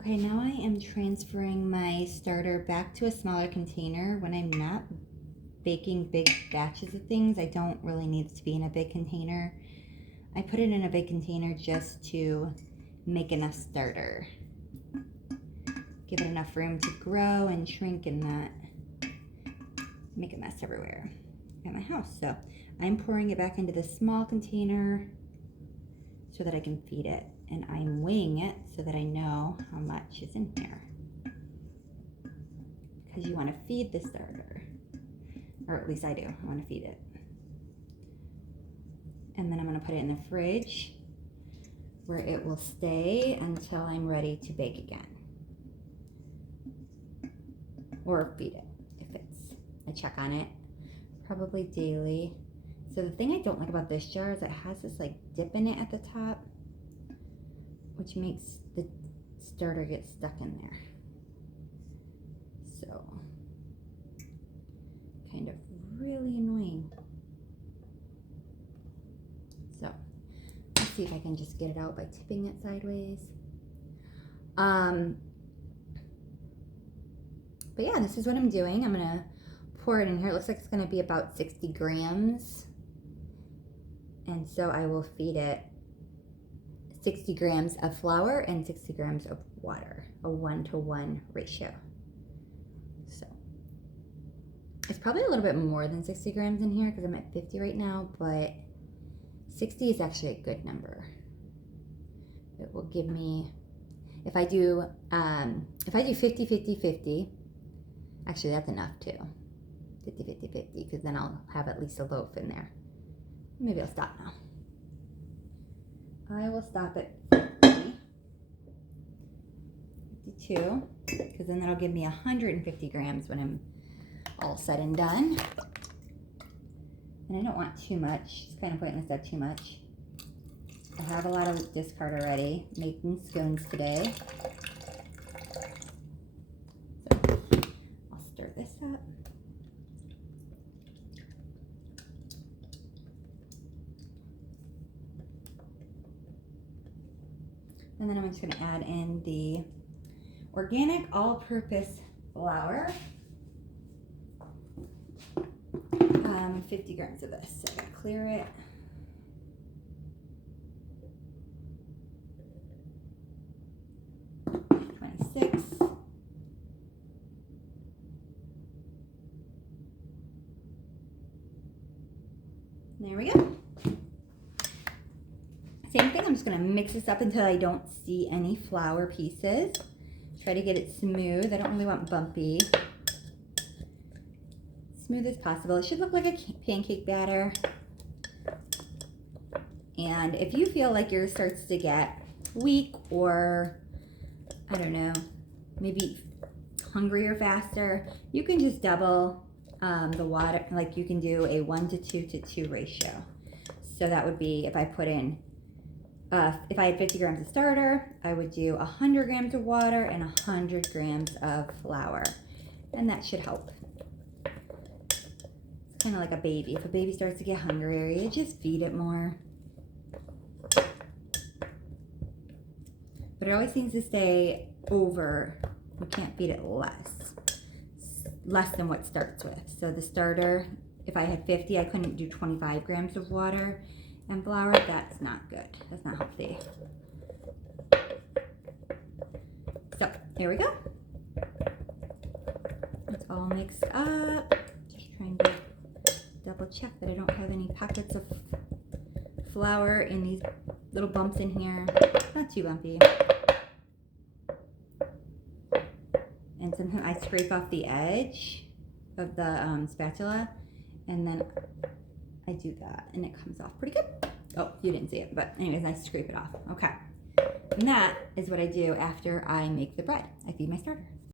Okay, now I am transferring my starter back to a smaller container. When I'm not baking big batches of things, I don't really need it to be in a big container. I put it in a big container just to make enough starter. Give it enough room to grow and shrink and not make a mess everywhere at my house. So I'm pouring it back into the small container so that I can feed it. And I'm weighing it so that I know how much is in here. Because you want to feed the starter. Or at least I do. I want to feed it. And then I'm going to put it in the fridge where it will stay until I'm ready to bake again. Or feed it if I check on it probably daily. So the thing I don't like about this jar is it has this like dip in it at the top, which makes the starter get stuck in there. So, kind of really annoying. So, let's see if I can just get it out by tipping it sideways. But yeah, this is what I'm doing. I'm gonna pour it in here. It looks like it's gonna be about 60 grams. And so I will feed it 60 grams of flour and 60 grams of water, a 1-to-1 ratio. So it's probably a little bit more than 60 grams in here because I'm at 50 right now, but 60 is actually a good number. It will give me, if I do 50, 50, 50, actually that's enough too. 50, 50, 50, because then I'll have at least a loaf in there. Maybe I'll stop now. I will stop at 50, 52, because then that'll give me 150 grams when I'm all said and done. And I don't want too much. It's kind of pointless to have too much. I have a lot of discard already, making scones today. So I'll stir this up. And then I'm just going to add in the organic all-purpose flour. 50 grams of this. So I gotta clear it. There we go. Same thing, I'm just gonna mix this up until I don't see any flour pieces. Try to get it smooth. I don't really want bumpy. Smooth as possible. It should look like a pancake batter. And if you feel like yours starts to get weak or, I don't know, maybe hungrier faster, you can just double the water, like you can do a 1-to-2-to-2 ratio. So that would be if I put in, if I had 50 grams of starter, I would do 100 grams of water and 100 grams of flour. And that should help. It's kind of like a baby. If a baby starts to get hungry, you just feed it more. But it always seems to stay over. You can't feed it less than what it starts with. So the starter, if I had 50, I couldn't do 25 grams of water and flour. That's not good. That's not healthy. So here we go. It's all mixed up. Just trying to double check that I don't have any pockets of flour in these little bumps in here. Not too bumpy. And sometimes I scrape off the edge of the spatula, and then I do that, and it comes off pretty good. Oh, you didn't see it, but anyways, I scrape it off. Okay. And that is what I do after I make the bread. I feed my starter.